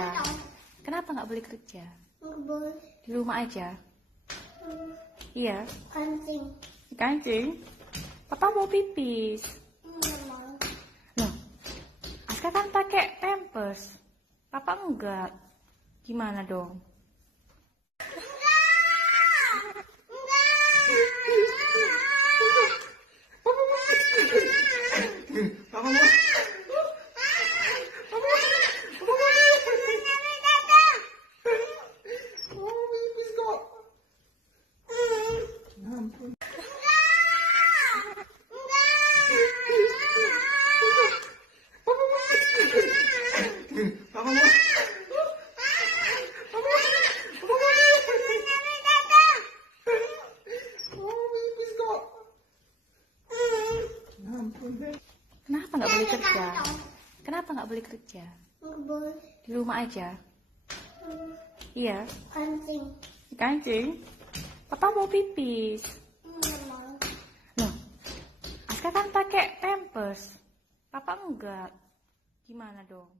kerja? Kenapa nggak boleh kerja? Nggak boleh. Di rumah aja? Iya. Kancing. Kancing? Papa mau pipis. Nggak mau. Loh, Aska kan pakai pampers. Papa enggak. Gimana dong? Kenapa nggak boleh kerja? Kenapa nggak boleh kerja? Nggak boleh. Di rumah aja? Iya. Kancing. Kancing? Papa mau pipis. Nggak mau. Loh, Aska kan pakai pampers. Papa enggak. Gimana dong?